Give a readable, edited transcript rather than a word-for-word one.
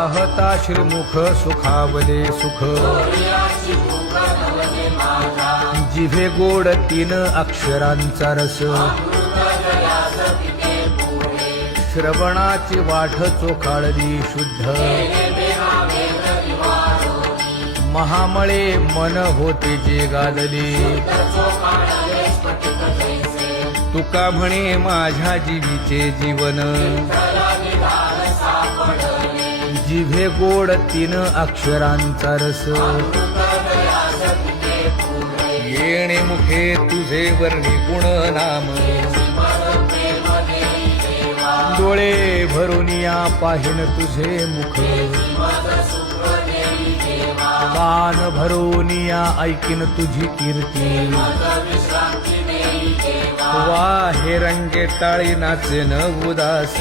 आहता श्रीमुख सुखावले सुख जिभे गोड तीन अक्षरांचा रस श्रवणाची वाट चोखाळली शुद्ध महामळे मन होते जे गाजले तुका म्हणे माझ्या जीवीचे जीवन जिभे गोड तीन अक्षरांचा रस येणे मुखे तुझे वर्णी गुण नाम डोळे भरून या पाहिन तुझे मुख कान भरून या ऐकिन तुझी कीर्ती वा हे रंगे टाळी नाचेन उदास